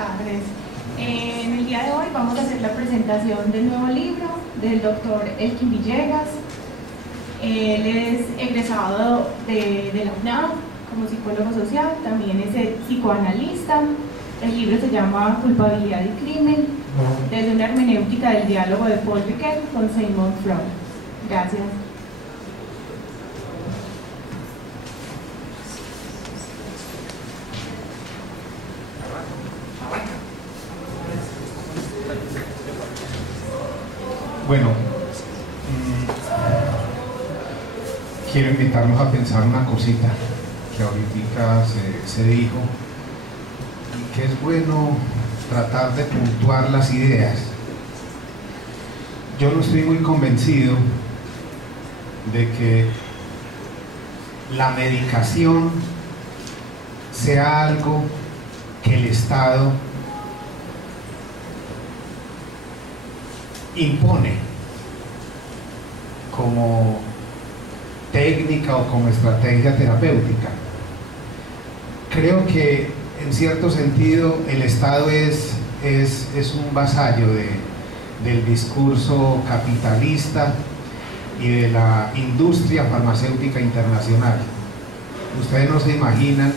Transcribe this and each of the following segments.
tardes. En el día de hoy vamos a hacer la presentación del nuevo libro del doctor Elkin Villegas. Él es egresado de la UNAM como psicólogo social, también es psicoanalista. El libro se llama Culpabilidad y Crimen, desde una hermenéutica del diálogo de Paul Ricoeur con Sigmund Freud. Gracias. Bueno, quiero invitarnos a pensar una cosita que ahorita se dijo, y que es bueno tratar de puntuar las ideas. Yo no estoy muy convencido de que la medicación sea algo que el Estado impone como técnica o como estrategia terapéutica. Creo que en cierto sentido el Estado es un vasallo del discurso capitalista y de la industria farmacéutica internacional. Ustedes no se imaginan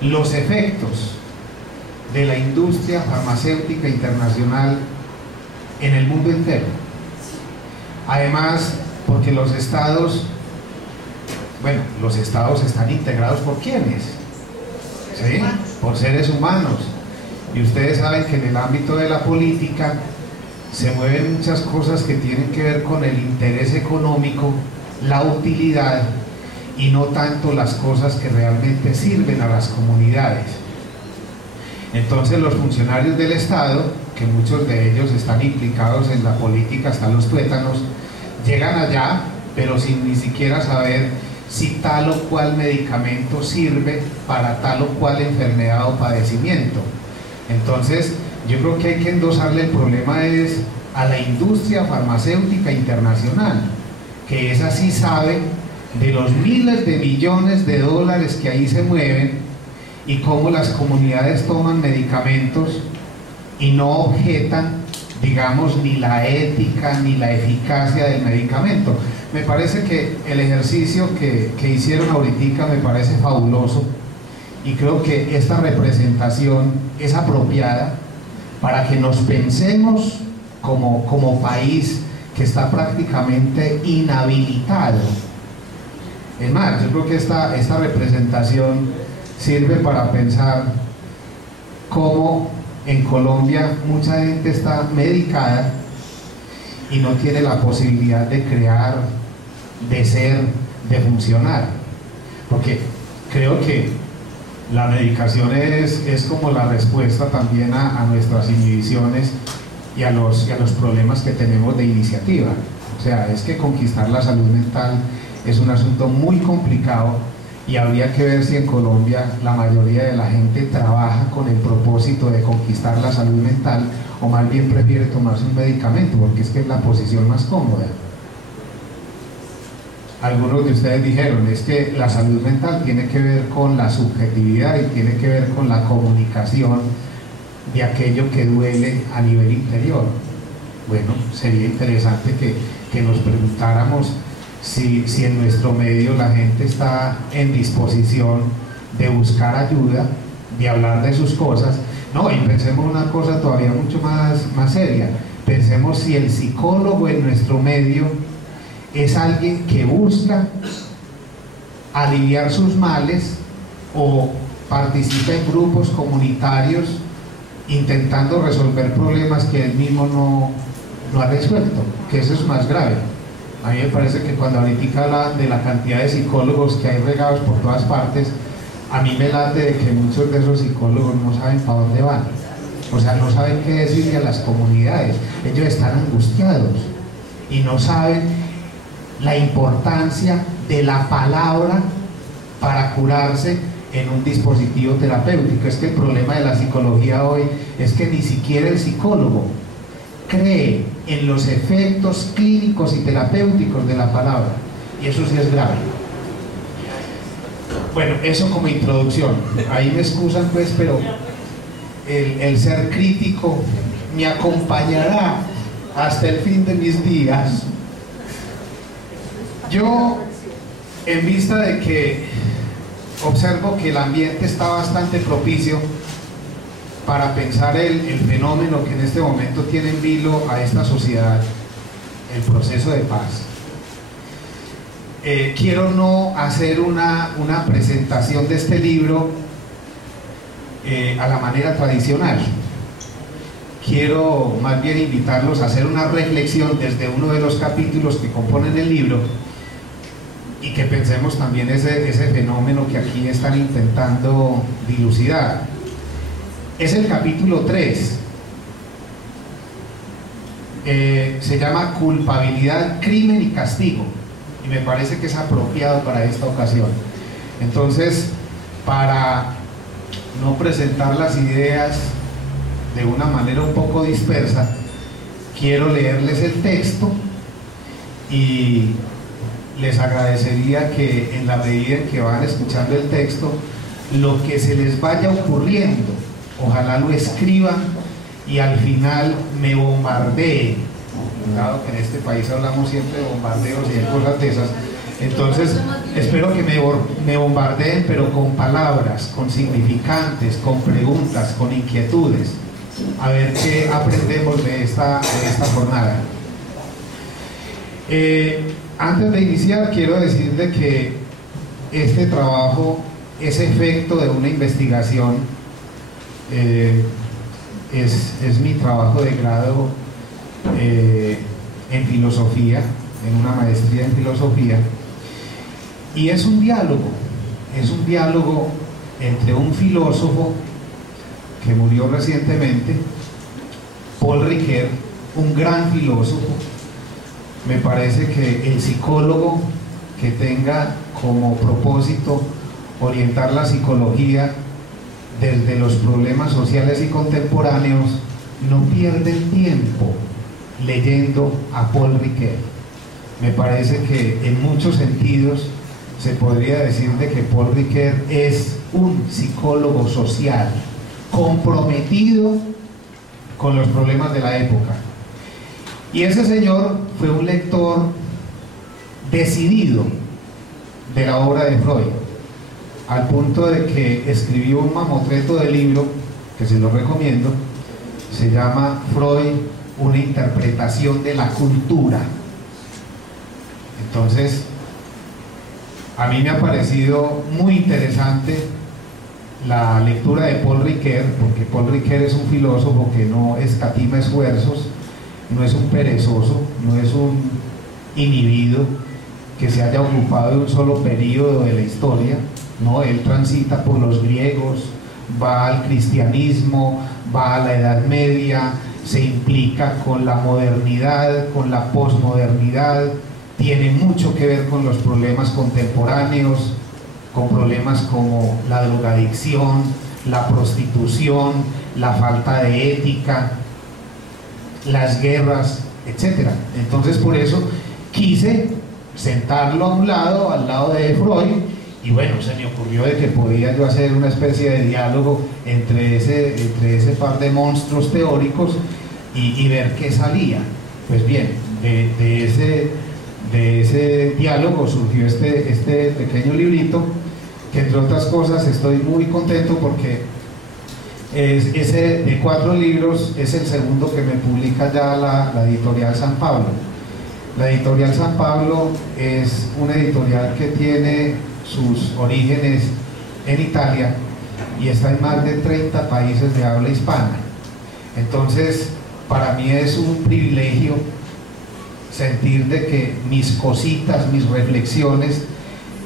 los efectos de la industria farmacéutica internacional en el mundo entero. Además, porque los estados están integrados ¿por quiénes? ¿Sí? Por seres humanos. Y ustedes saben que en el ámbito de la política se mueven muchas cosas que tienen que ver con el interés económico, la utilidad, y no tanto las cosas que realmente sirven a las comunidades. Entonces los funcionarios del Estado, que muchos de ellos están implicados en la política hasta los tuétanos, llegan allá pero sin ni siquiera saber si tal o cual medicamento sirve para tal o cual enfermedad o padecimiento. Entonces yo creo que hay que endosarle el problema es a la industria farmacéutica internacional, que esa sí sabe de los miles de millones de dólares que ahí se mueven y cómo las comunidades toman medicamentos y no objetan, digamos, ni la ética ni la eficacia del medicamento. Me parece que el ejercicio que hicieron ahorita me parece fabuloso, y creo que esta representación es apropiada para que nos pensemos como país que está prácticamente inhabilitado. Es más, yo creo que esta representación sirve para pensar cómo en Colombia mucha gente está medicada y no tiene la posibilidad de crear, de ser, de funcionar. Porque creo que la medicación es como la respuesta también a nuestras inhibiciones y a los problemas que tenemos de iniciativa. O sea, es que conquistar la salud mental es un asunto muy complicado, y habría que ver si en Colombia la mayoría de la gente trabaja con el propósito de conquistar la salud mental, o más bien prefiere tomarse un medicamento porque es que es la posición más cómoda. Algunos de ustedes dijeron, es que la salud mental tiene que ver con la subjetividad y tiene que ver con la comunicación de aquello que duele a nivel interior. Bueno, sería interesante que nos preguntáramos si en nuestro medio la gente está en disposición de buscar ayuda, de hablar de sus cosas. No, y pensemos una cosa todavía mucho más seria. Pensemos si el psicólogo en nuestro medio es alguien que busca aliviar sus males o participa en grupos comunitarios intentando resolver problemas que él mismo no ha resuelto, que eso es más grave. A mí me parece que cuando ahorita hablan de la cantidad de psicólogos que hay regados por todas partes, a mí me late de que muchos de esos psicólogos no saben para dónde van. O sea, no saben qué decirle a las comunidades. Ellos están angustiados y no saben la importancia de la palabra para curarse en un dispositivo terapéutico. Es que el problema de la psicología hoy es que ni siquiera el psicólogo cree en los efectos clínicos y terapéuticos de la palabra, y eso sí es grave. Bueno, eso como introducción. Ahí me excusan pues, pero el ser crítico me acompañará hasta el fin de mis días. Yo, en vista de que observo que el ambiente está bastante propicio para pensar el fenómeno que en este momento tiene en vilo a esta sociedad, el proceso de paz, quiero no hacer una presentación de este libro a la manera tradicional. Quiero más bien invitarlos a hacer una reflexión desde uno de los capítulos que componen el libro y que pensemos también ese fenómeno que aquí están intentando dilucidar. Es el capítulo 3. Se llama Culpabilidad, Crimen y Castigo, y me parece que es apropiado para esta ocasión. Entonces, para no presentar las ideas de una manera un poco dispersa, quiero leerles el texto y les agradecería que en la medida en que van escuchando el texto, lo que se les vaya ocurriendo, ojalá lo escriban y al final me bombardeen. Dado que en este país hablamos siempre de bombardeos y de cosas de esas, entonces espero que me bombardeen, pero con palabras, con significantes, con preguntas, con inquietudes, a ver qué aprendemos de esta jornada. Antes de iniciar, quiero decirle que este trabajo es efecto de una investigación, es mi trabajo de grado en filosofía, en una maestría en filosofía, y es un diálogo entre un filósofo que murió recientemente, Paul Ricoeur, un gran filósofo. Me parece que el psicólogo que tenga como propósito orientar la psicología desde los problemas sociales y contemporáneos no pierde el tiempo leyendo a Paul Ricoeur. Me parece que en muchos sentidos se podría decir de que Paul Ricoeur es un psicólogo social comprometido con los problemas de la época. Y ese señor fue un lector decidido de la obra de Freud, al punto de que escribió un mamotreto de libro, que se lo recomiendo, se llama Freud, una interpretación de la cultura. Entonces, a mí me ha parecido muy interesante la lectura de Paul Ricoeur, porque Paul Ricoeur es un filósofo que no escatima esfuerzos, no es un perezoso, no es un inhibido que se haya ocupado de un solo periodo de la historia. No, él transita por los griegos, va al cristianismo, va a la Edad Media, se implica con la modernidad, con la posmodernidad, tiene mucho que ver con los problemas contemporáneos, con problemas como la drogadicción, la prostitución, la falta de ética, las guerras, etc. Entonces, por eso quise sentarlo a un lado, al lado de Freud, y bueno, se me ocurrió de que podía yo hacer una especie de diálogo entre ese par de monstruos teóricos y ver qué salía. Pues bien, de ese diálogo surgió este pequeño librito, que entre otras cosas estoy muy contento porque ese de 4 libros es el segundo que me publica ya la editorial San Pablo. La editorial San Pablo es una editorial que tiene sus orígenes en Italia y está en más de 30 países de habla hispana. Entonces, para mí es un privilegio sentir de que mis cositas, mis reflexiones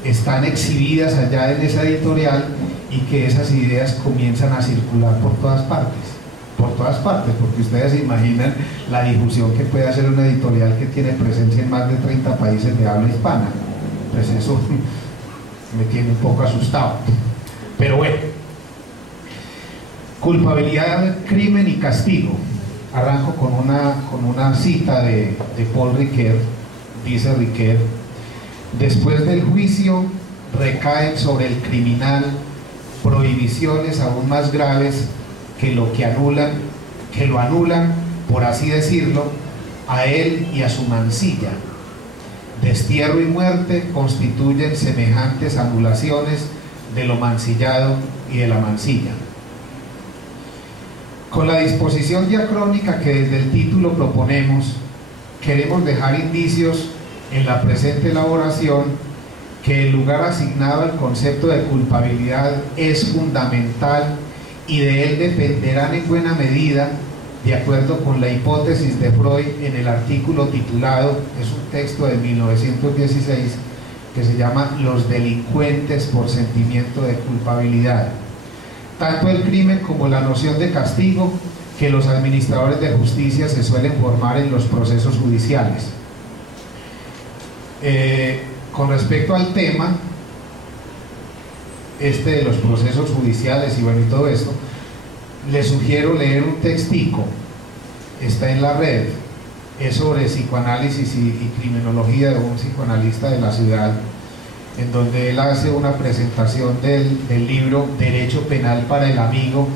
están exhibidas allá en esa editorial y que esas ideas comienzan a circular por todas partes, porque ustedes se imaginan la difusión que puede hacer una editorial que tiene presencia en más de 30 países de habla hispana. Pues eso me tiene un poco asustado, pero bueno. Culpabilidad, crimen y castigo. Arranco con una cita de Paul Ricoeur. Dice Ricoeur: después del juicio recaen sobre el criminal prohibiciones aún más graves que lo anulan, por así decirlo, a él y a su mancilla. Destierro y muerte constituyen semejantes anulaciones de lo mancillado y de la mancilla. Con la disposición diacrónica que desde el título proponemos, queremos dejar indicios en la presente elaboración que el lugar asignado al concepto de culpabilidad es fundamental y de él dependerán en buena medida, de acuerdo con la hipótesis de Freud en el artículo titulado, es un texto de 1916, que se llama Los delincuentes por sentimiento de culpabilidad. Tanto el crimen como la noción de castigo que los administradores de justicia se suelen formar en los procesos judiciales. Con respecto al tema de los procesos judiciales y bueno y todo esto, les sugiero leer un textico, está en la red, es sobre psicoanálisis y criminología de un psicoanalista de la ciudad, en donde él hace una presentación del libro Derecho Penal para el Amigo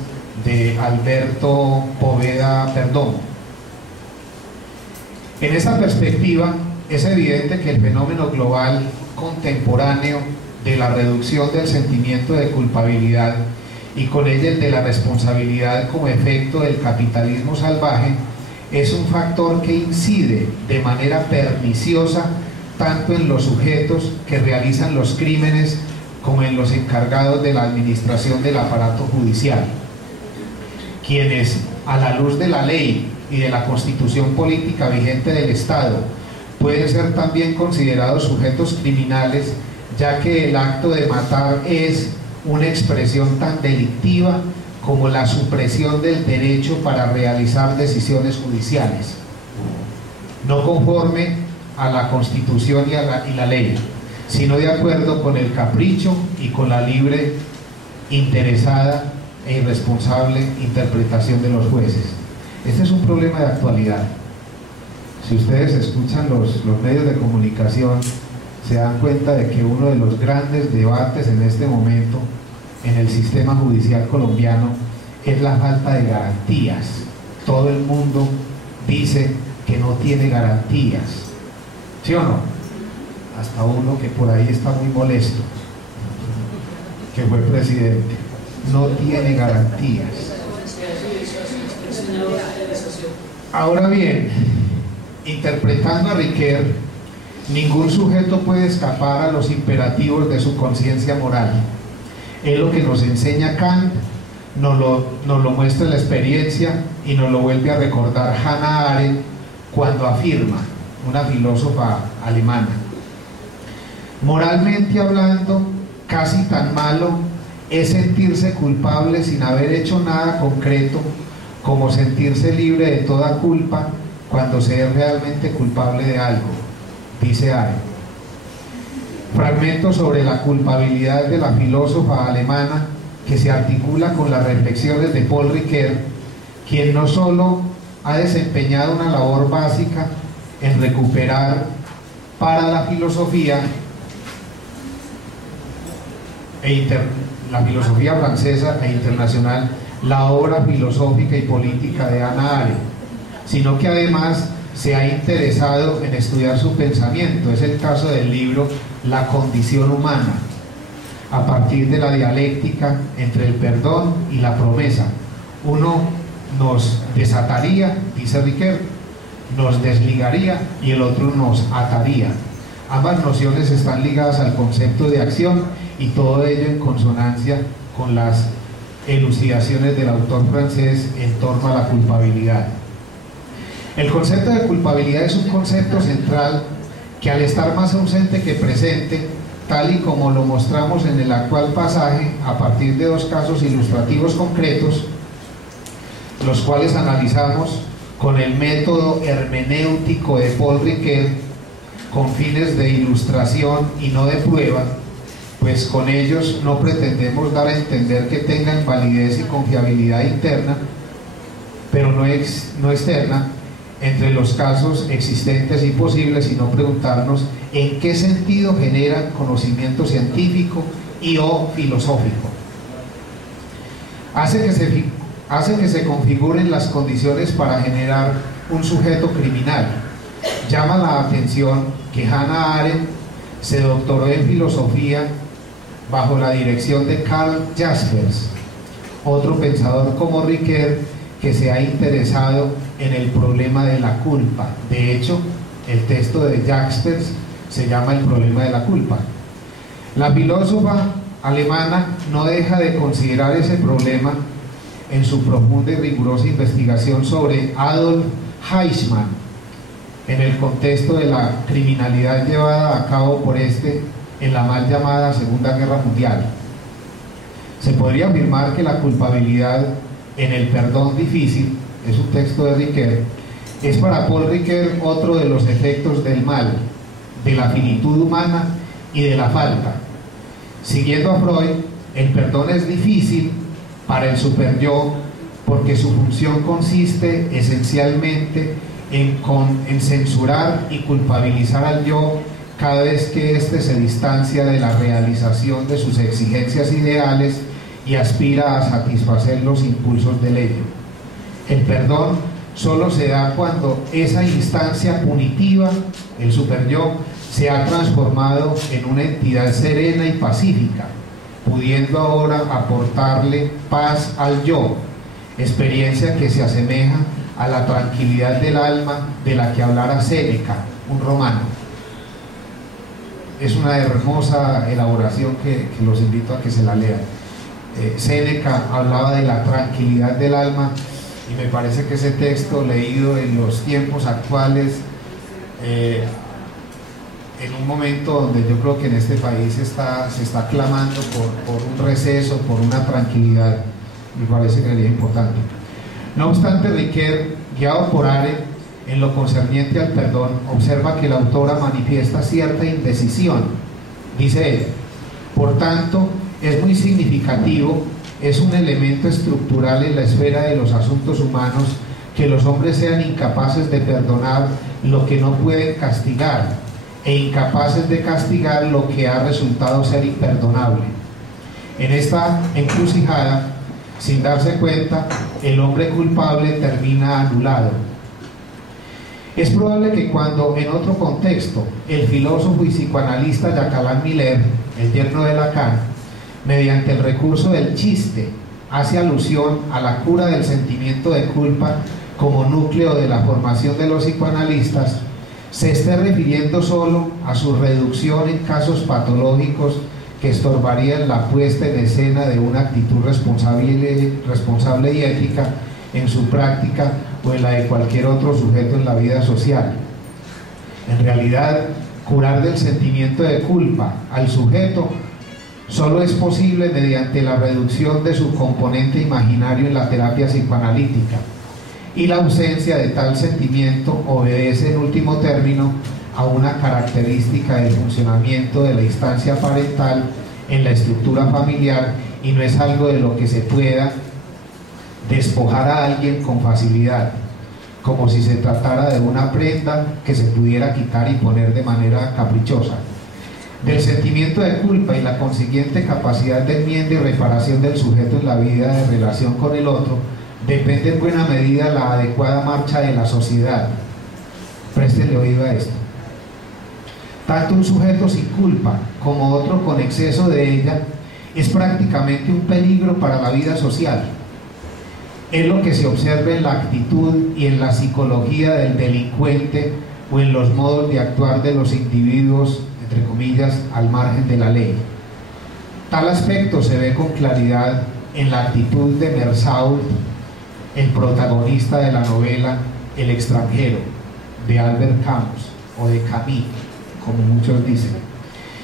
de Alberto Poveda Perdomo. En esa perspectiva es evidente que el fenómeno global contemporáneo de la reducción del sentimiento de culpabilidad y con ella el de la responsabilidad como efecto del capitalismo salvaje es un factor que incide de manera perniciosa tanto en los sujetos que realizan los crímenes como en los encargados de la administración del aparato judicial, quienes, a la luz de la ley y de la constitución política vigente del Estado, pueden ser también considerados sujetos criminales, ya que el acto de matar es una expresión tan delictiva como la supresión del derecho para realizar decisiones judiciales, no conforme a la Constitución y la ley, sino de acuerdo con el capricho y con la libre, interesada e irresponsable interpretación de los jueces. Este es un problema de actualidad. Si ustedes escuchan los medios de comunicación, se dan cuenta de que uno de los grandes debates en este momento en el sistema judicial colombiano es la falta de garantías. Todo el mundo dice que no tiene garantías, ¿sí o no? Hasta uno que por ahí está muy molesto, que fue presidente, no tiene garantías. Ahora bien, interpretando a Riquet, ningún sujeto puede escapar a los imperativos de su conciencia moral. Es lo que nos enseña Kant, nos lo muestra la experiencia y nos lo vuelve a recordar Hannah Arendt cuando afirma, una filósofa alemana: moralmente hablando, casi tan malo es sentirse culpable sin haber hecho nada concreto como sentirse libre de toda culpa cuando se es realmente culpable de algo, dice Arendt. Fragmento sobre la culpabilidad de la filósofa alemana que se articula con las reflexiones de Paul Ricoeur, quien no solo ha desempeñado una labor básica en recuperar para la filosofía la filosofía francesa e internacional la obra filosófica y política de Hannah Arendt, sino que además se ha interesado en estudiar su pensamiento. Es el caso del libro La condición humana, a partir de la dialéctica entre el perdón y la promesa. Uno nos desataría, dice Ricoeur, nos desligaría, y el otro nos ataría. Ambas nociones están ligadas al concepto de acción, y todo ello en consonancia con las elucidaciones del autor francés en torno a la culpabilidad. El concepto de culpabilidad es un concepto central que, al estar más ausente que presente, tal y como lo mostramos en el actual pasaje a partir de dos casos ilustrativos concretos, los cuales analizamos con el método hermenéutico de Paul Ricoeur con fines de ilustración y no de prueba, pues con ellos no pretendemos dar a entender que tengan validez y confiabilidad interna, pero no externa, entre los casos existentes y posibles, sino preguntarnos en qué sentido generan conocimiento científico y o filosófico. hace que se configuren las condiciones para generar un sujeto criminal. Llama la atención que Hannah Arendt se doctoró en filosofía bajo la dirección de Karl Jaspers, otro pensador como Ricoeur que se ha interesado en el problema de la culpa. De hecho, el texto de Jaspers se llama El problema de la culpa. La filósofa alemana no deja de considerar ese problema en su profunda y rigurosa investigación sobre Adolf Eichmann, en el contexto de la criminalidad llevada a cabo por este en la mal llamada Segunda Guerra Mundial. Se podría afirmar que la culpabilidad en el perdón difícil, es un texto de Ricoeur, es para Paul Ricoeur otro de los efectos del mal, de la finitud humana y de la falta. Siguiendo a Freud, el perdón es difícil para el superyo porque su función consiste esencialmente en censurar y culpabilizar al yo cada vez que éste se distancia de la realización de sus exigencias ideales y aspira a satisfacer los impulsos del ello. El perdón solo se da cuando esa instancia punitiva, el superyo, se ha transformado en una entidad serena y pacífica, pudiendo ahora aportarle paz al yo, experiencia que se asemeja a la tranquilidad del alma de la que hablara Séneca, un romano. Es una hermosa elaboración que los invito a que se la lean. Séneca hablaba de la tranquilidad del alma y me parece que ese texto, leído en los tiempos actuales, en un momento donde yo creo que en este país se está clamando por un receso, por una tranquilidad, me parece que sería importante. No obstante, Ricoeur, guiado por Arendt en lo concerniente al perdón, observa que la autora manifiesta cierta indecisión. Dice él: por tanto, es muy significativo, es un elemento estructural en la esfera de los asuntos humanos que los hombres sean incapaces de perdonar lo que no pueden castigar e incapaces de castigar lo que ha resultado ser imperdonable. En esta encrucijada, sin darse cuenta, el hombre culpable termina anulado. Es probable que cuando, en otro contexto, el filósofo y psicoanalista Jacques Alain Miller, el yerno de Lacan, mediante el recurso del chiste, hace alusión a la cura del sentimiento de culpa como núcleo de la formación de los psicoanalistas, se esté refiriendo solo a su reducción en casos patológicos que estorbarían la puesta en escena de una actitud responsable y ética en su práctica o en la de cualquier otro sujeto en la vida social. En realidad, curar del sentimiento de culpa al sujeto solo es posible mediante la reducción de su componente imaginario en la terapia psicoanalítica, y la ausencia de tal sentimiento obedece en último término a una característica del funcionamiento de la instancia parental en la estructura familiar, y no es algo de lo que se pueda despojar a alguien con facilidad, como si se tratara de una prenda que se pudiera quitar y poner de manera caprichosa. Del sentimiento de culpa y la consiguiente capacidad de enmienda y reparación del sujeto en la vida de relación con el otro depende en buena medida la adecuada marcha de la sociedad. Préstenle oído a esto. Tanto un sujeto sin culpa como otro con exceso de ella es prácticamente un peligro para la vida social. Es lo que se observa en la actitud y en la psicología del delincuente o en los modos de actuar de los individuos, entre comillas, al margen de la ley. Tal aspecto se ve con claridad en la actitud de Meursault, el protagonista de la novela El extranjero, de Albert Camus, o de Camus, como muchos dicen,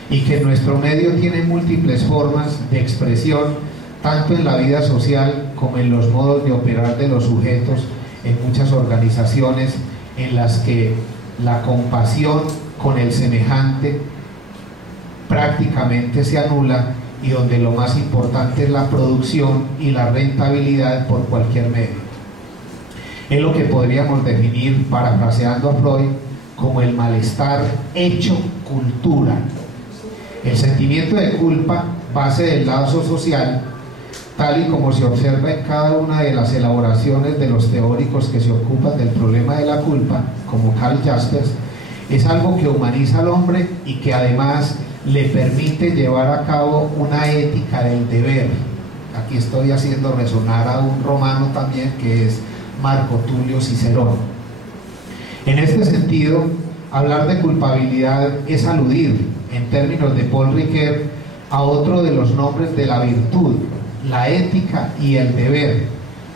y que en nuestro medio tiene múltiples formas de expresión, tanto en la vida social como en los modos de operar de los sujetos en muchas organizaciones en las que la compasión con el semejante prácticamente se anula, y donde lo más importante es la producción y la rentabilidad por cualquier medio. Es lo que podríamos definir, parafraseando a Freud, como el malestar hecho cultura. El sentimiento de culpa, base del lazo social, tal y como se observa en cada una de las elaboraciones de los teóricos que se ocupan del problema de la culpa, como Karl Jaspers, es algo que humaniza al hombre y que además le permite llevar a cabo una ética del deber. Aquí estoy haciendo resonar a un romano también, que es Marco Tulio Cicerón. En este sentido, hablar de culpabilidad es aludir, en términos de Paul Ricoeur, a otro de los nombres de la virtud, la ética y el deber,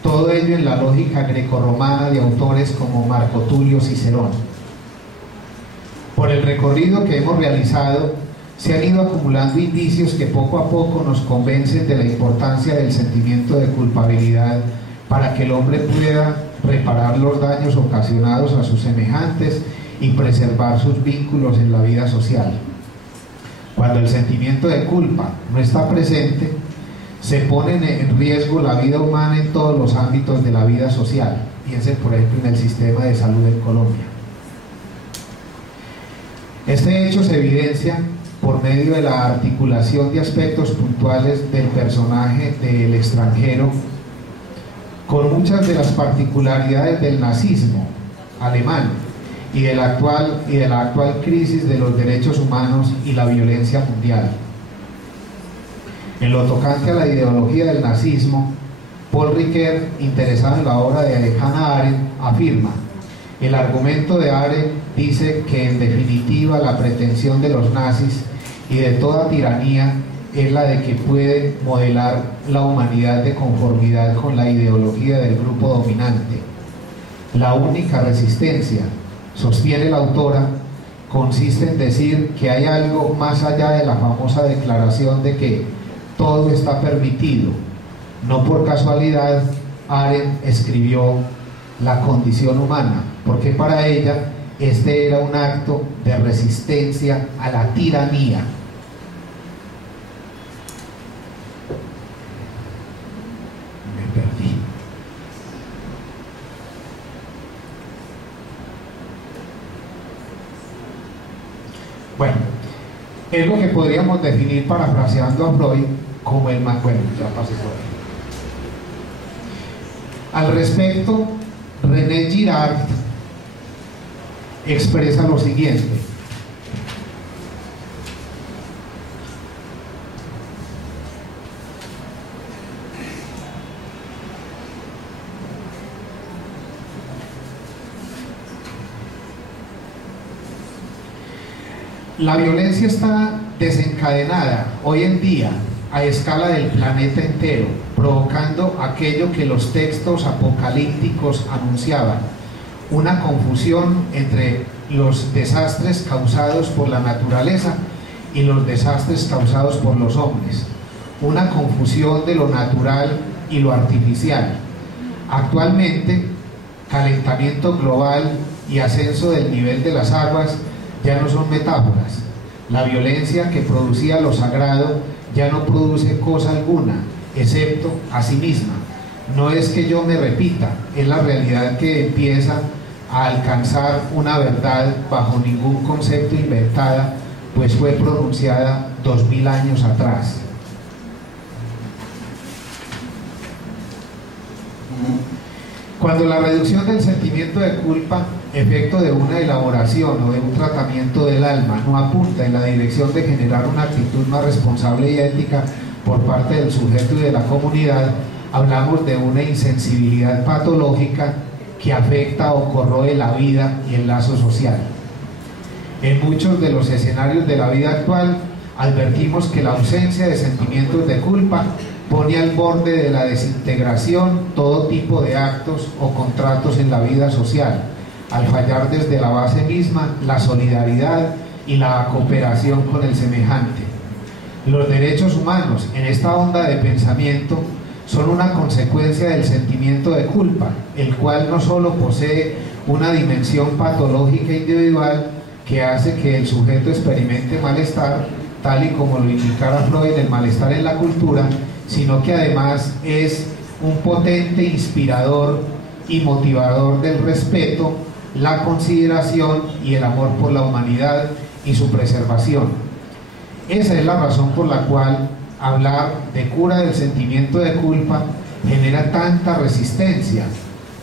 todo ello en la lógica grecorromana de autores como Marco Tulio Cicerón. Por el recorrido que hemos realizado, se han ido acumulando indicios que poco a poco nos convencen de la importancia del sentimiento de culpabilidad para que el hombre pueda reparar los daños ocasionados a sus semejantes y preservar sus vínculos en la vida social. Cuando el sentimiento de culpa no está presente, se pone en riesgo la vida humana en todos los ámbitos de la vida social. Piensen, por ejemplo, en el sistema de salud en Colombia. Este hecho se evidencia por medio de la articulación de aspectos puntuales del personaje del extranjero con muchas de las particularidades del nazismo alemán y de la actual crisis de los derechos humanos y la violencia mundial. En lo tocante a la ideología del nazismo, Paul Ricoeur, interesado en la obra de Hannah Arendt, afirma: el argumento de Arendt dice que en definitiva la pretensión de los nazis y de toda tiranía es la de que puede modelar la humanidad de conformidad con la ideología del grupo dominante. La única resistencia, sostiene la autora, consiste en decir que hay algo más allá de la famosa declaración de que todo está permitido. No por casualidad, Arendt escribió La condición humana, porque para ella este era un acto de resistencia a la tiranía. Me perdí. Bueno, es lo que podríamos definir, parafraseando a Freud, como el más bueno. Ya pasé por ahí. Al respecto, René Girard expresa lo siguiente: la violencia está desencadenada hoy en día a escala del planeta entero, provocando aquello que los textos apocalípticos anunciaban: una confusión entre los desastres causados por la naturaleza y los desastres causados por los hombres, una confusión de lo natural y lo artificial. Actualmente, calentamiento global y ascenso del nivel de las aguas ya no son metáforas. La violencia que producía lo sagrado ya no produce cosa alguna, excepto a sí misma. No es que yo me repita, es la realidad que empieza a alcanzar una verdad bajo ningún concepto inventada, pues fue pronunciada 2000 años atrás. Cuando la reducción del sentimiento de culpa, efecto de una elaboración o de un tratamiento del alma, no apunta en la dirección de generar una actitud más responsable y ética por parte del sujeto y de la comunidad, hablamos de una insensibilidad patológica que afecta o corroe la vida y el lazo social. En muchos de los escenarios de la vida actual, advertimos que la ausencia de sentimientos de culpa pone al borde de la desintegración todo tipo de actos o contratos en la vida social, al fallar desde la base misma la solidaridad y la cooperación con el semejante. Los derechos humanos en esta onda de pensamiento son una consecuencia del sentimiento de culpa, el cual no solo posee una dimensión patológica individual que hace que el sujeto experimente malestar, tal y como lo indicara Freud, el malestar en la cultura, sino que además es un potente inspirador y motivador del respeto, la consideración y el amor por la humanidad y su preservación. Esa es la razón por la cual hablar de cura del sentimiento de culpa genera tanta resistencia?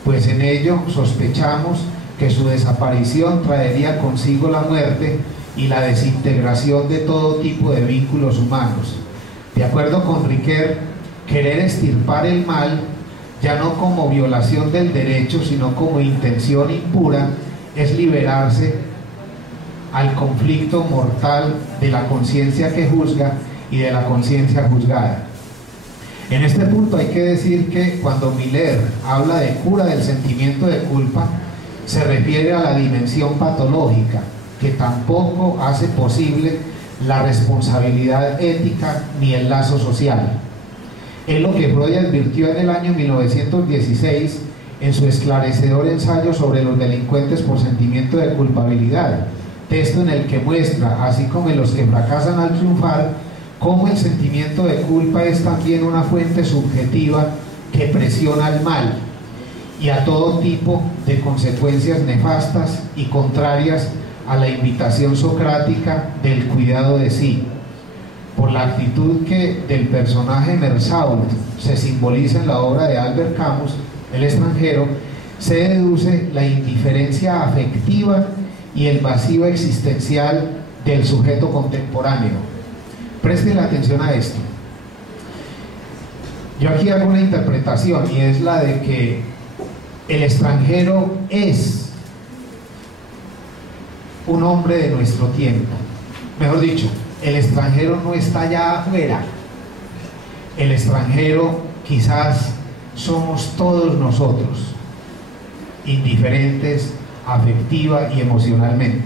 Pues en ello sospechamos que su desaparición traería consigo la muerte y la desintegración de todo tipo de vínculos humanos. De acuerdo con Riquet, querer extirpar el mal, ya no como violación del derecho, sino como intención impura, es liberarse al conflicto mortal de la conciencia que juzga y de la conciencia juzgada. En este punto hay que decir que cuando Miller habla de cura del sentimiento de culpa, se refiere a la dimensión patológica, que tampoco hace posible la responsabilidad ética ni el lazo social. Es lo que Freud advirtió en el año 1916 en su esclarecedor ensayo sobre los delincuentes por sentimiento de culpabilidad, texto en el que muestra, así como en los que fracasan al triunfar, cómo el sentimiento de culpa es también una fuente subjetiva que presiona al mal y a todo tipo de consecuencias nefastas y contrarias a la invitación socrática del cuidado de sí. Por la actitud que del personaje Mersault se simboliza en la obra de Albert Camus, El extranjero, se deduce la indiferencia afectiva y el vacío existencial del sujeto contemporáneo. Presten atención a esto. Yo aquí hago una interpretación y es la de que el extranjero es un hombre de nuestro tiempo. Mejor dicho, el extranjero no está allá afuera. El extranjero quizás somos todos nosotros, indiferentes afectiva y emocionalmente.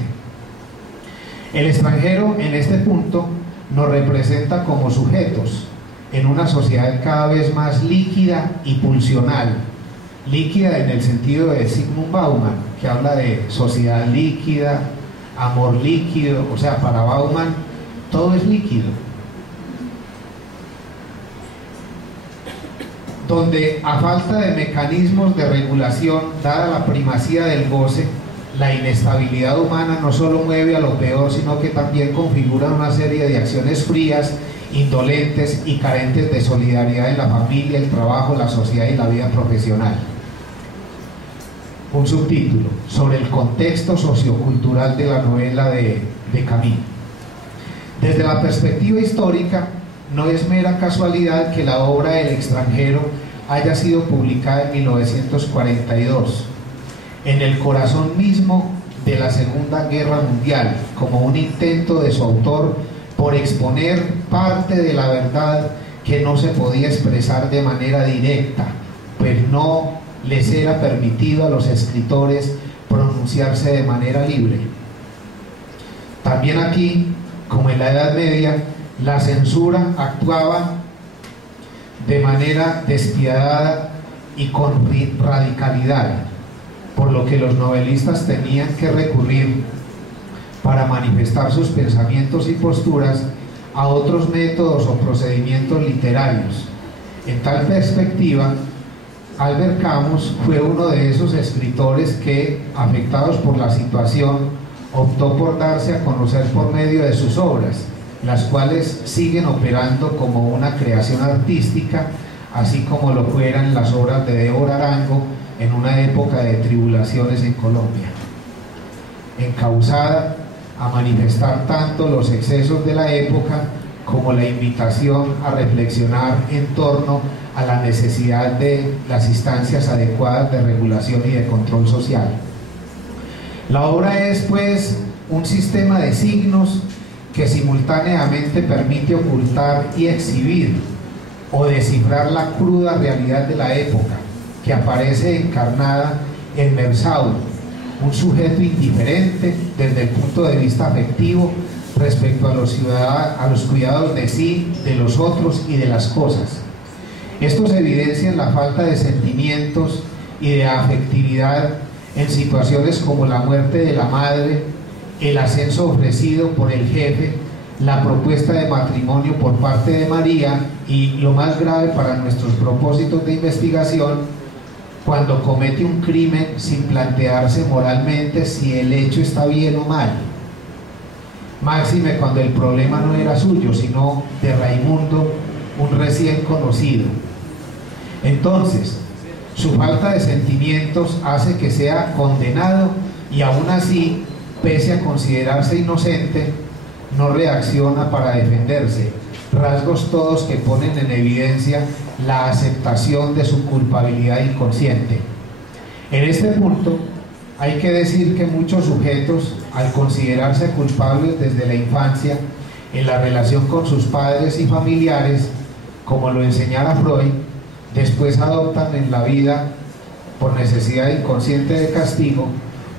El extranjero en este punto nos representa como sujetos en una sociedad cada vez más líquida y pulsional. Líquida en el sentido de Zygmunt Bauman, que habla de sociedad líquida, amor líquido, o sea, para Bauman todo es líquido. Donde a falta de mecanismos de regulación, dada la primacía del goce, la inestabilidad humana no solo mueve a lo peor, sino que también configura una serie de acciones frías, indolentes y carentes de solidaridad en la familia, el trabajo, la sociedad y la vida profesional. Un subtítulo sobre el contexto sociocultural de la novela de Camus. Desde la perspectiva histórica, no es mera casualidad que la obra El extranjero haya sido publicada en 1942, en el corazón mismo de la Segunda Guerra Mundial, como un intento de su autor por exponer parte de la verdad que no se podía expresar de manera directa, pues no les era permitido a los escritores pronunciarse de manera libre. También aquí, como en la Edad Media, la censura actuaba de manera despiadada y con radicalidad, por lo que los novelistas tenían que recurrir para manifestar sus pensamientos y posturas a otros métodos o procedimientos literarios. En tal perspectiva, Albert Camus fue uno de esos escritores que, afectados por la situación, optó por darse a conocer por medio de sus obras, las cuales siguen operando como una creación artística, así como lo fueran las obras de Débora Arango en una época de tribulaciones en Colombia, encauzada a manifestar tanto los excesos de la época como la invitación a reflexionar en torno a la necesidad de las instancias adecuadas de regulación y de control social. La obra es, pues, un sistema de signos que simultáneamente permite ocultar y exhibir o descifrar la cruda realidad de la época, que aparece encarnada en Mersault, un sujeto indiferente desde el punto de vista afectivo respecto a los cuidados de sí, de los otros y de las cosas. Estos evidencian la falta de sentimientos y de afectividad en situaciones como la muerte de la madre, el ascenso ofrecido por el jefe, la propuesta de matrimonio por parte de María y, lo más grave para nuestros propósitos de investigación, cuando comete un crimen sin plantearse moralmente si el hecho está bien o mal. máxime cuando el problema no era suyo, sino de Raimundo, un recién conocido. Entonces, su falta de sentimientos hace que sea condenado y aún así, pese a considerarse inocente, no reacciona para defenderse, rasgos todos que ponen en evidencia la aceptación de su culpabilidad inconsciente. En este punto, hay que decir que muchos sujetos, al considerarse culpables desde la infancia, en la relación con sus padres y familiares, como lo enseñara Freud, después adoptan en la vida, por necesidad inconsciente de castigo,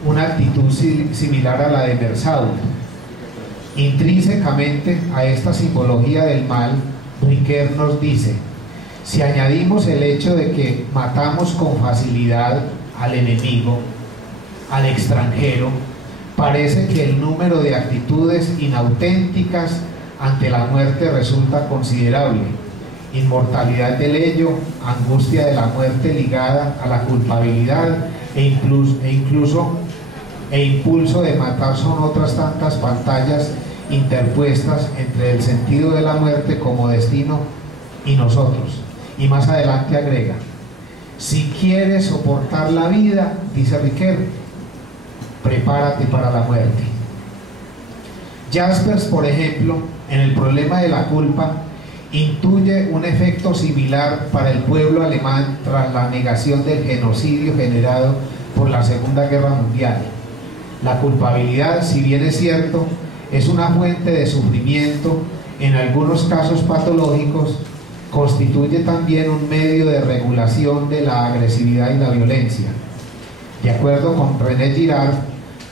una actitud similar a la de Mersau. Intrínsecamente a esta simbología del mal, Riquet nos dice: si añadimos el hecho de que matamos con facilidad al enemigo, al extranjero, parece que el número de actitudes inauténticas ante la muerte resulta considerable. Inmortalidad del ello, angustia de la muerte ligada a la culpabilidad e impulso de matar son otras tantas pantallas interpuestas entre el sentido de la muerte como destino y nosotros. Y más adelante agrega: si quieres soportar la vida, dice Riquet, prepárate para la muerte. Jaspers, por ejemplo, en el problema de la culpa, intuye un efecto similar para el pueblo alemán tras la negación del genocidio generado por la Segunda Guerra Mundial. La culpabilidad, si bien es cierto, es una fuente de sufrimiento, en algunos casos patológicos, constituye también un medio de regulación de la agresividad y la violencia. De acuerdo con René Girard,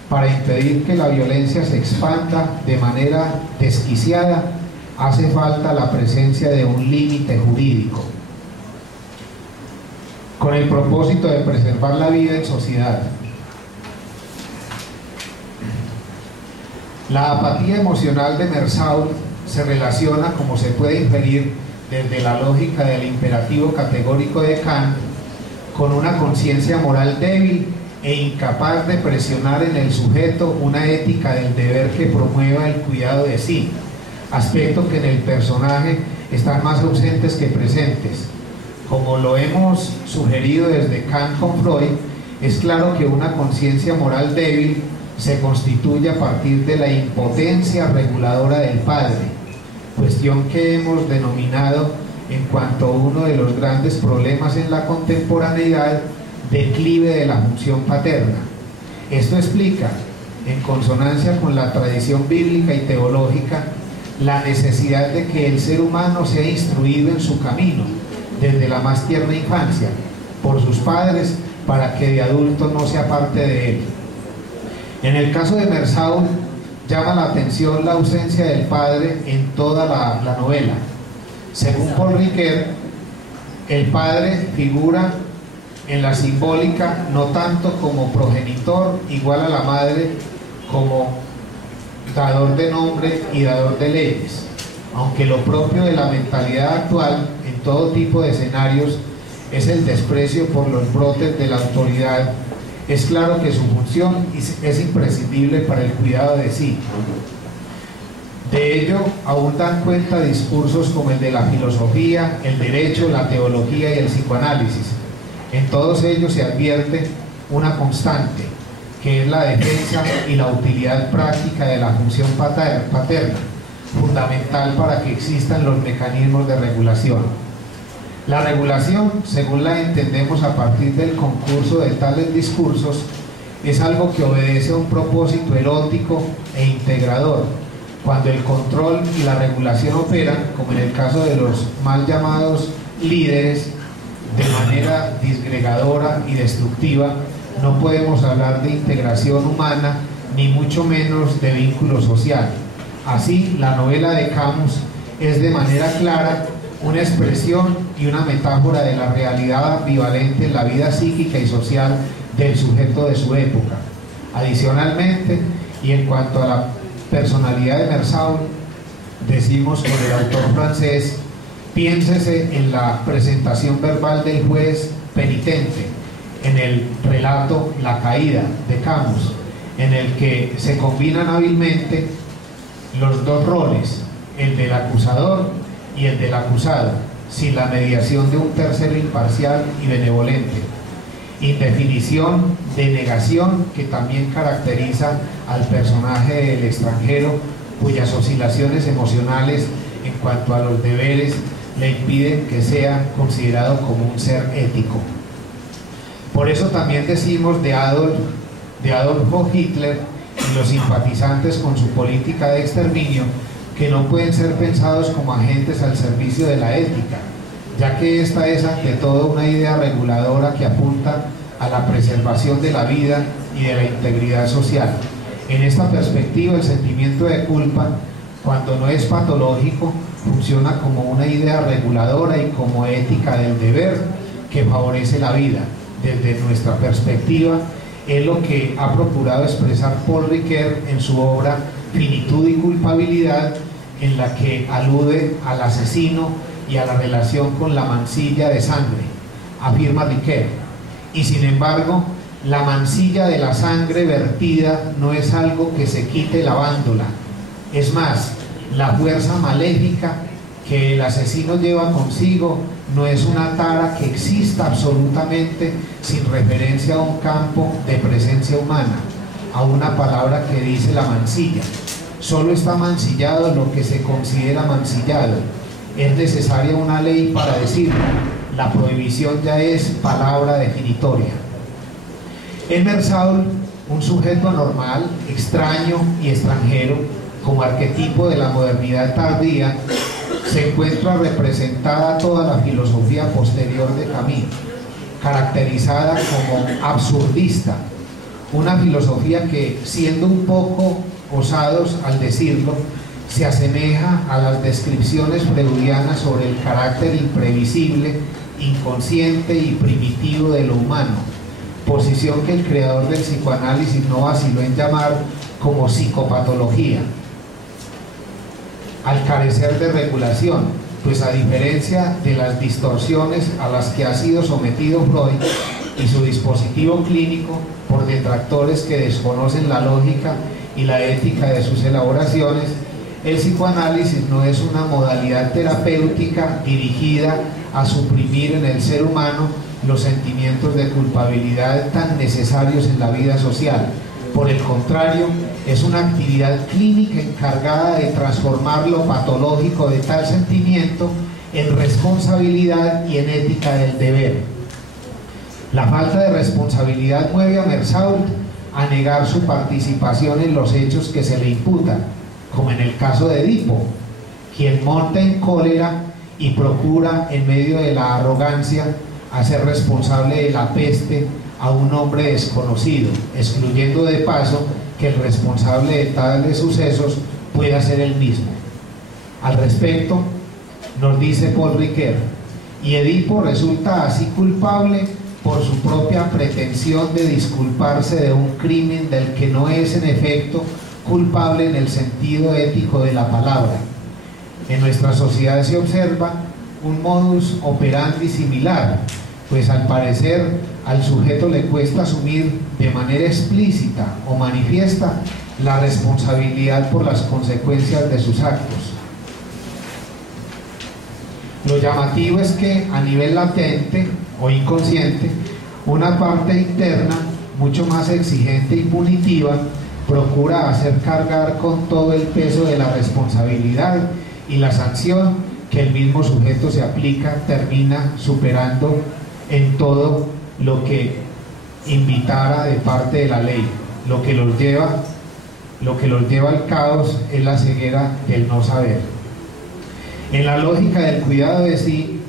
para impedir que la violencia se expanda de manera desquiciada, hace falta la presencia de un límite jurídico, con el propósito de preservar la vida en sociedad. La apatía emocional de Mersau se relaciona, como se puede inferir desde la lógica del imperativo categórico de Kant, con una conciencia moral débil e incapaz de presionar en el sujeto una ética del deber que promueva el cuidado de sí, aspecto que en el personaje están más ausentes que presentes. Como lo hemos sugerido desde Kant con Freud, es claro que una conciencia moral débil se constituye a partir de la impotencia reguladora del padre, cuestión que hemos denominado, en cuanto a uno de los grandes problemas en la contemporaneidad, declive de la función paterna. Esto explica, en consonancia con la tradición bíblica y teológica, la necesidad de que el ser humano sea instruido en su camino, desde la más tierna infancia, por sus padres, para que de adulto no se aparte de él. En el caso de Mersau, llama la atención la ausencia del padre en toda la novela. Según Paul Riquet, el padre figura en la simbólica no tanto como progenitor igual a la madre, como dador de nombre y dador de leyes, aunque lo propio de la mentalidad actual en todo tipo de escenarios es el desprecio por los brotes de la autoridad. Es claro que su función es imprescindible para el cuidado de sí. De ello aún dan cuenta discursos como el de la filosofía, el derecho, la teología y el psicoanálisis. En todos ellos se advierte una constante, que es la defensa y la utilidad práctica de la función paterna, fundamental para que existan los mecanismos de regulación. La regulación, según la entendemos a partir del concurso de tales discursos, es algo que obedece a un propósito erótico e integrador, cuando el control y la regulación operan, como en el caso de los mal llamados líderes, de manera disgregadora y destructiva. No podemos hablar de integración humana, ni mucho menos de vínculo social. Así, la novela de Camus es de manera clara una expresión y una metáfora de la realidad ambivalente en la vida psíquica y social del sujeto de su época. Adicionalmente, y en cuanto a la personalidad de Mersau, decimos con el autor francés: piénsese en la presentación verbal del juez penitente, en el relato La caída de Camus, en el que se combinan hábilmente los dos roles, el del acusador y el del acusado, sin la mediación de un tercero imparcial y benevolente. Indefinición de negación que también caracteriza al personaje del extranjero, cuyas oscilaciones emocionales en cuanto a los deberes le impiden que sea considerado como un ser ético. Por eso también decimos de Adolfo Hitler y los simpatizantes con su política de exterminio que no pueden ser pensados como agentes al servicio de la ética, ya que esta es ante todo una idea reguladora que apunta a la preservación de la vida y de la integridad social. En esta perspectiva, el sentimiento de culpa, cuando no es patológico, funciona como una idea reguladora y como ética del deber que favorece la vida. Desde nuestra perspectiva, es lo que ha procurado expresar Paul Ricoeur en su obra Finitud y culpabilidad, en la que alude al asesino y a la relación con la mancilla de sangre. Afirma Ricoeur: y sin embargo, la mancilla de la sangre vertida no es algo que se quite lavándola. Es más, la fuerza maléfica que el asesino lleva consigo no es una tara que exista absolutamente sin referencia a un campo de presencia humana, a una palabra que dice la mancilla. Solo está mancillado lo que se considera mancillado. Es necesaria una ley para decirlo. La prohibición ya es palabra definitoria. Emersaul, un sujeto anormal, extraño y extranjero, como arquetipo de la modernidad tardía, se encuentra representada toda la filosofía posterior de Camus, caracterizada como absurdista, una filosofía que, siendo un poco osados al decirlo, se asemeja a las descripciones freudianas sobre el carácter imprevisible, inconsciente y primitivo de lo humano, posición que el creador del psicoanálisis no vaciló en llamar como psicopatología, al carecer de regulación, pues a diferencia de las distorsiones a las que ha sido sometido Freud y su dispositivo clínico por detractores que desconocen la lógica y la ética de sus elaboraciones, el psicoanálisis no es una modalidad terapéutica dirigida a suprimir en el ser humano los sentimientos de culpabilidad tan necesarios en la vida social. Por el contrario, es una actividad clínica encargada de transformar lo patológico de tal sentimiento en responsabilidad y en ética del deber. La falta de responsabilidad mueve a Mersault a negar su participación en los hechos que se le imputan, como en el caso de Edipo, quien monta en cólera y procura, en medio de la arrogancia, hacer responsable de la peste a un hombre desconocido, excluyendo de paso que el responsable de tales sucesos pueda ser él mismo. Al respecto, nos dice Paul Ricoeur: y Edipo resulta así culpable por su propia pretensión de disculparse de un crimen del que no es en efecto culpable en el sentido ético de la palabra. En nuestra sociedad se observa un modus operandi similar, pues al parecer al sujeto le cuesta asumir de manera explícita o manifiesta la responsabilidad por las consecuencias de sus actos. Lo llamativo es que a nivel latente o inconsciente, una parte interna mucho más exigente y punitiva procura hacer cargar con todo el peso de la responsabilidad, y la sanción que el mismo sujeto se aplica termina superando en todo lo que invitara de parte de la ley. Lo que los lleva al caos es la ceguera del no saber. En la lógica del cuidado de sí,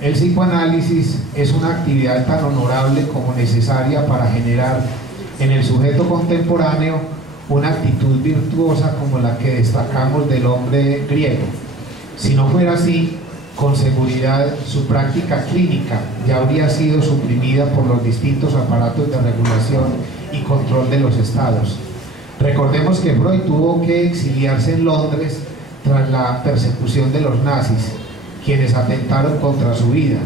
el psicoanálisis es una actividad tan honorable como necesaria para generar en el sujeto contemporáneo una actitud virtuosa como la que destacamos del hombre griego. Si no fuera así, con seguridad su práctica clínica ya habría sido suprimida por los distintos aparatos de regulación y control de los estados. Recordemos que Freud tuvo que exiliarse en Londres tras la persecución de los nazis, quienes atentaron contra su vida,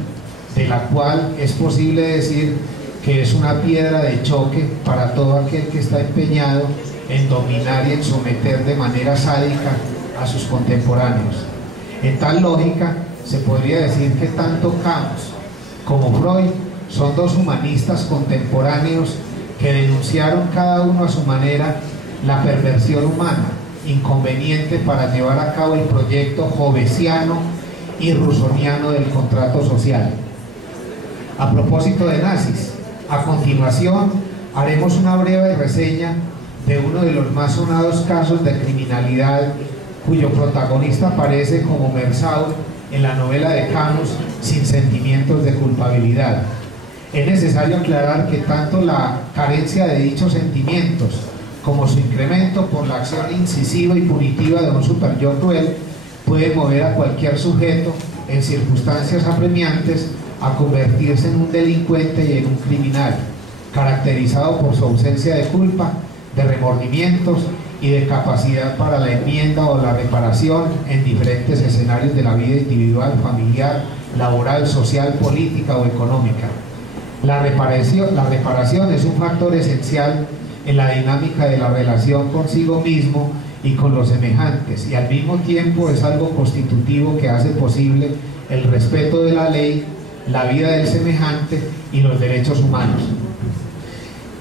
de la cual es posible decir que es una piedra de choque para todo aquel que está empeñado en dominar y en someter de manera sádica a sus contemporáneos. En tal lógica, se podría decir que tanto Camus como Freud son dos humanistas contemporáneos que denunciaron cada uno a su manera la perversión humana, inconveniente para llevar a cabo el proyecto hobbesiano y rusoniano del contrato social. A propósito de nazis, a continuación haremos una breve reseña de uno de los más sonados casos de criminalidad cuyo protagonista aparece como Mersau en la novela de Camus, Sin sentimientos de culpabilidad. Es necesario aclarar que tanto la carencia de dichos sentimientos como su incremento por la acción incisiva y punitiva de un superyo cruel puede mover a cualquier sujeto en circunstancias apremiantes a convertirse en un delincuente y en un criminal, caracterizado por su ausencia de culpa, de remordimientos y de capacidad para la enmienda o la reparación en diferentes escenarios de la vida individual, familiar, laboral, social, política o económica. La reparación es un factor esencial en la dinámica de la relación consigo mismo y con los semejantes, y al mismo tiempo es algo constitutivo que hace posible el respeto de la ley, la vida del semejante y los derechos humanos.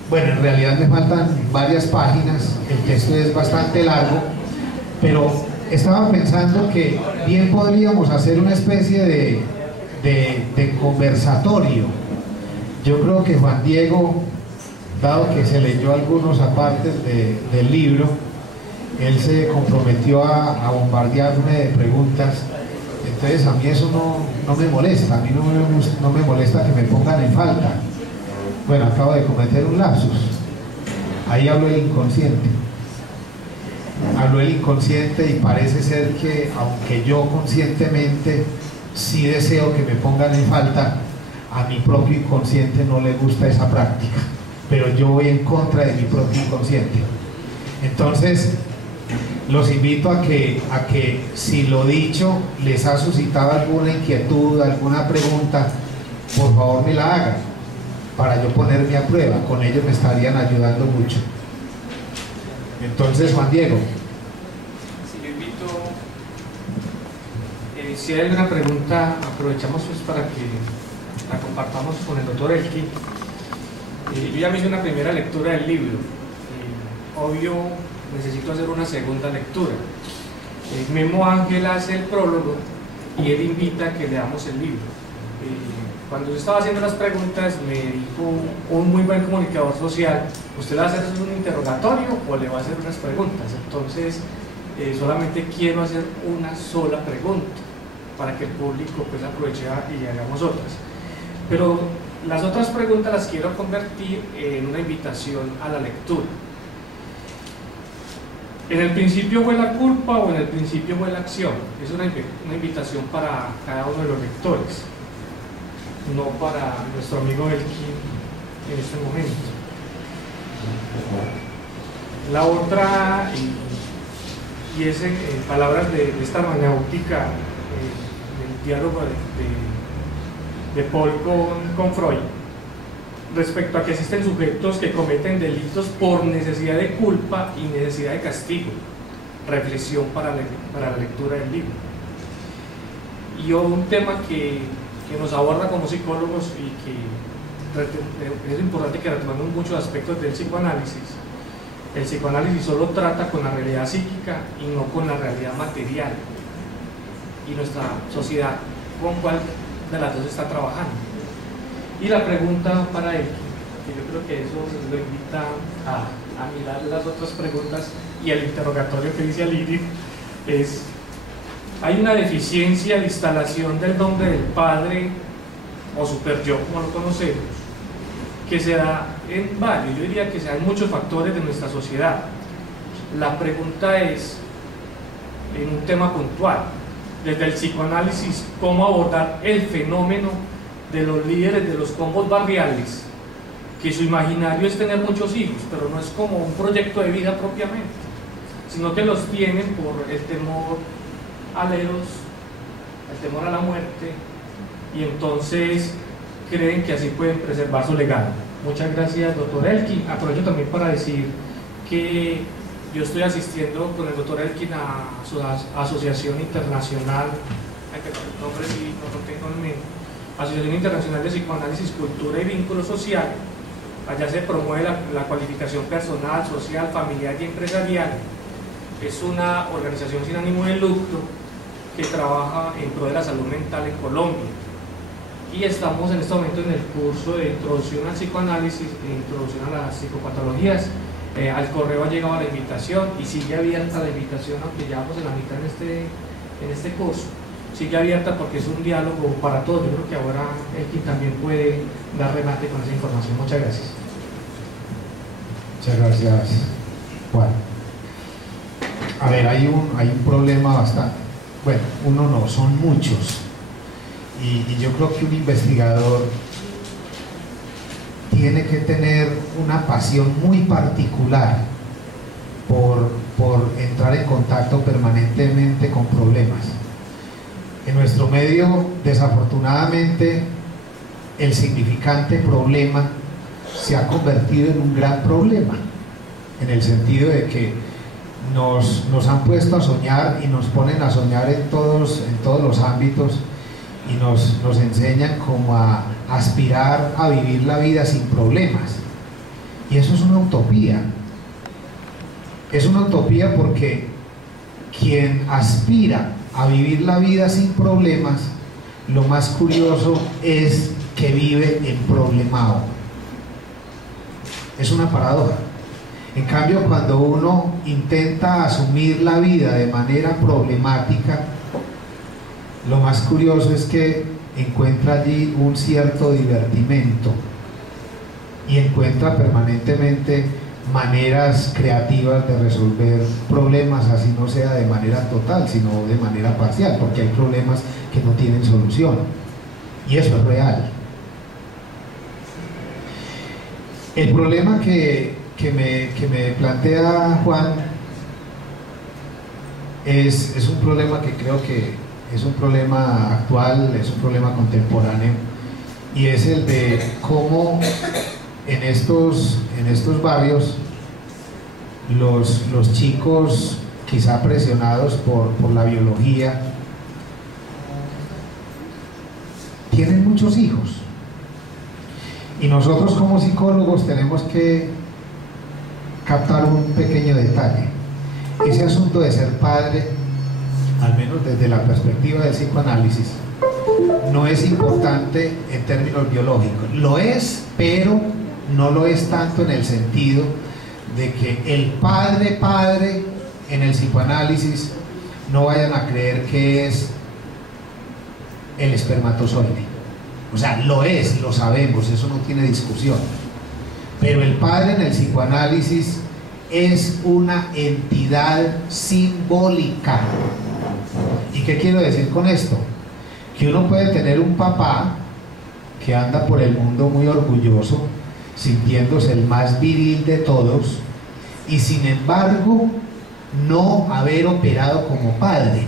Bueno, en realidad me faltan varias páginas, el texto es bastante largo, pero estaba pensando que bien podríamos hacer una especie de conversatorio. Yo creo que Juan Diego, dado que se leyó algunos apartes del libro, él se comprometió a bombardearme de preguntas. Entonces a mí eso no me molesta, a mí no me molesta que me pongan en falta. Bueno, acabo de cometer un lapsus, ahí habló el inconsciente. Habló el inconsciente y parece ser que, aunque yo conscientemente sí deseo que me pongan en falta, a mi propio inconsciente no le gusta esa práctica, pero yo voy en contra de mi propio inconsciente. Entonces, los invito a que si lo dicho les ha suscitado alguna inquietud, alguna pregunta, por favor me la hagan, para yo ponerme a prueba. Con ello me estarían ayudando mucho. Entonces, Juan Diego. Si yo invito, si hay alguna pregunta, aprovechamos pues para que la compartamos con el doctor Elkin. Yo ya me hice una primera lectura del libro. Obvio, necesito hacer una segunda lectura. Memo Ángel hace el prólogo y él invita a que leamos el libro. Cuando yo estaba haciendo las preguntas, me dijo un muy buen comunicador social: ¿usted le va a hacer un interrogatorio o le va a hacer unas preguntas? Entonces, solamente quiero hacer una sola pregunta para que el público pues aproveche y hagamos otras. Pero las otras preguntas las quiero convertir en una invitación a la lectura. ¿En el principio fue la culpa o en el principio fue la acción? Es una invitación para cada uno de los lectores, no para nuestro amigo Elkin en este momento. La otra, y es en palabras de esta hermenéutica, del diálogo de Paul con Freud, respecto a que existen sujetos que cometen delitos por necesidad de culpa y necesidad de castigo. Reflexión para la lectura del libro. Y un tema que nos aborda como psicólogos y que es importante que retomemos muchos aspectos del psicoanálisis. El psicoanálisis solo trata con la realidad psíquica y no con la realidad material. Y nuestra sociedad, ¿con cuál de las dos está trabajando? Y la pregunta para él, que yo creo que eso lo invita a mirar las otras preguntas y el interrogatorio que dice Alirio, es: ¿hay una deficiencia de instalación del nombre del Padre o superyo, como lo conocemos, que se da en varios, yo diría que se da en muchos factores de nuestra sociedad? La pregunta es, en un tema puntual, desde el psicoanálisis, ¿cómo abordar el fenómeno de los líderes de los combos barriales, que su imaginario es tener muchos hijos, pero no es como un proyecto de vida propiamente, sino que los tienen por el temor al eros, el temor a la muerte, y entonces creen que así pueden preservar su legado? Muchas gracias, doctor Elkin. Aprovecho también para decir que yo estoy asistiendo con el doctor Elkin a su asociación internacional, el nombre sí no lo tengo en mente, Asociación Internacional de Psicoanálisis, Cultura y Vínculo Social. Allá se promueve la cualificación personal, social, familiar y empresarial. Es una organización sin ánimo de lucro que trabaja en pro de la salud mental en Colombia. Y estamos en este momento en el curso de introducción al psicoanálisis e introducción a las psicopatologías. Al correo ha llegado la invitación y sigue abierta la invitación, aunque ya vamos en la mitad en este curso. Sigue abierta porque es un diálogo para todos. Yo creo que ahora Elkin también puede dar remate con esa información. Muchas gracias. Muchas gracias, Juan. A ver, hay un problema bastante, bueno, uno no, son muchos, y yo creo que un investigador tiene que tener una pasión muy particular por entrar en contacto permanentemente con problemas. En nuestro medio, desafortunadamente, el significante problema se ha convertido en un gran problema, en el sentido de que nos han puesto a soñar y nos ponen a soñar en todos los ámbitos y nos enseñan como a aspirar a vivir la vida sin problemas. Y eso es una utopía. Es una utopía porque quien aspira a vivir la vida sin problemas, lo más curioso es que vive emproblemado. Es una paradoja. En cambio, cuando uno intenta asumir la vida de manera problemática, lo más curioso es que encuentra allí un cierto divertimento y encuentra permanentemente maneras creativas de resolver problemas, así no sea de manera total, sino de manera parcial, porque hay problemas que no tienen solución, y eso es real. El problema que me plantea Juan es un problema que creo que es un problema actual, es un problema contemporáneo, y es el de cómo en estos barrios los chicos, quizá presionados por la biología, tienen muchos hijos, y nosotros como psicólogos tenemos que captar un pequeño detalle. Ese asunto de ser padre, al menos desde la perspectiva del psicoanálisis, no es importante en términos biológicos. Lo es, pero no lo es tanto en el sentido de que el padre en el psicoanálisis no vayan a creer que es el espermatozoide. O sea, lo es, lo sabemos, eso no tiene discusión. Pero el padre en el psicoanálisis es una entidad simbólica. ¿Y qué quiero decir con esto? Que uno puede tener un papá que anda por el mundo muy orgulloso, sintiéndose el más viril de todos, y sin embargo no haber operado como padre.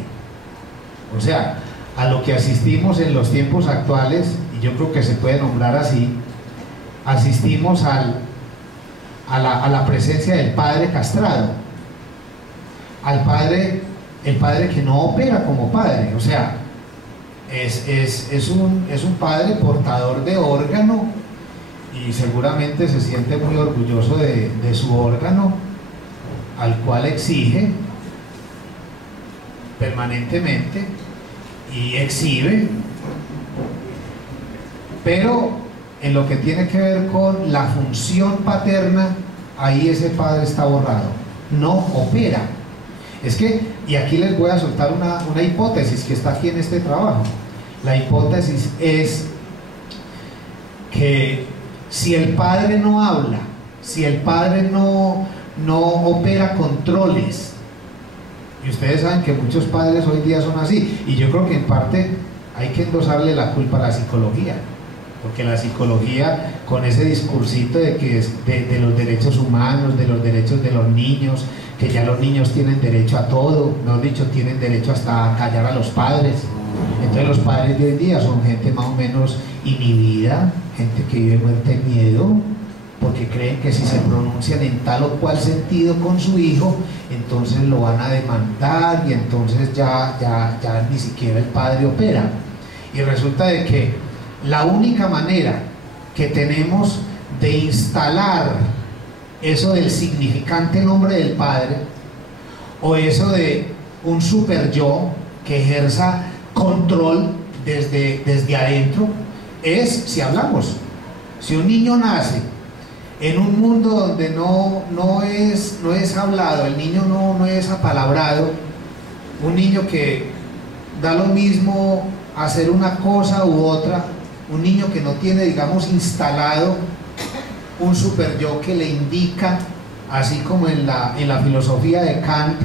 O sea, a lo que asistimos en los tiempos actuales, y yo creo que se puede nombrar así, asistimos a la presencia del padre castrado, el padre que no opera como padre. O sea, es un padre portador de órgano, y seguramente se siente muy orgulloso de su órgano, al cual exige permanentemente y exhibe, pero en lo que tiene que ver con la función paterna, ahí ese padre está borrado, no opera. Es que, y aquí les voy a soltar una hipótesis que está aquí en este trabajo. La hipótesis es que si el padre no habla, si el padre no opera controles, y ustedes saben que muchos padres hoy día son así, y yo creo que en parte hay que endosarle la culpa a la psicología, porque la psicología, con ese discursito de que de los derechos humanos, de los derechos de los niños, que ya los niños tienen derecho a todo, mejor dicho, tienen derecho hasta a callar a los padres. Entonces los padres de hoy día son gente más o menos inhibida, gente que vive muerte de miedo, porque creen que si se pronuncian en tal o cual sentido con su hijo, entonces lo van a demandar y entonces ya ni siquiera el padre opera. Y resulta de que la única manera que tenemos de instalar eso del significante nombre del padre, o eso de un super yo que ejerza control desde adentro, es si hablamos. Si un niño nace en un mundo donde no es hablado, el niño no es apalabrado, un niño que da lo mismo hacer una cosa u otra, un niño que no tiene, digamos, instalado un super yo que le indica, así como en la filosofía de Kant,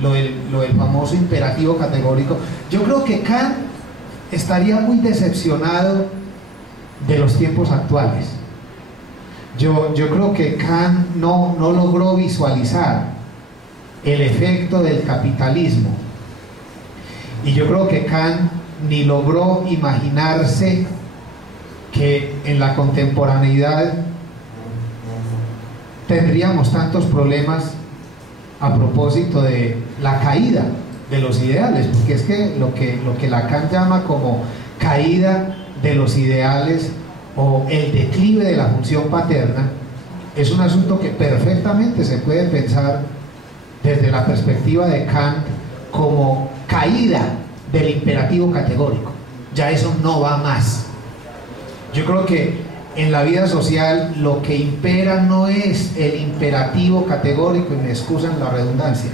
lo del famoso imperativo categórico. Yo creo que Kant estaría muy decepcionado de los tiempos actuales. Yo creo que Kant no logró visualizar el efecto del capitalismo, y yo creo que Kant ni logró imaginarse que en la contemporaneidad tendríamos tantos problemas a propósito de la caída de los ideales, porque es que lo que Lacan llama como caída de los ideales o el declive de la función paterna es un asunto que perfectamente se puede pensar desde la perspectiva de Kant como caída del imperativo categórico. Ya eso no va más. Yo creo que en la vida social lo que impera no es el imperativo categórico, y me excusan la redundancia.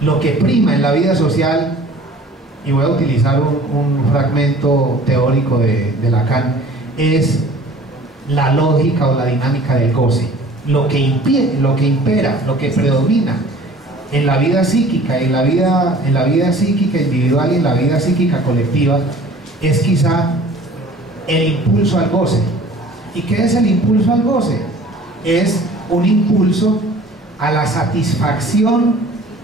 Lo que prima en la vida social, y voy a utilizar un fragmento teórico de Lacan, es la lógica o la dinámica del goce. Lo que impera, lo que predomina en la vida psíquica, en la vida psíquica individual y en la vida psíquica colectiva, es quizá el impulso al goce. ¿Y qué es el impulso al goce? Es un impulso a la satisfacción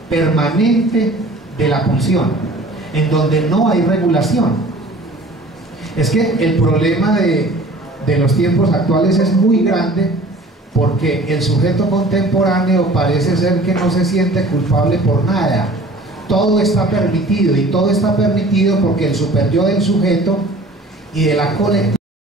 permanente de la pulsión, en donde no hay regulación. Es que el problema de los tiempos actuales es muy grande, porque el sujeto contemporáneo parece ser que no se siente culpable por nada. Todo está permitido, y todo está permitido porque el superyo del sujeto y de la colectividad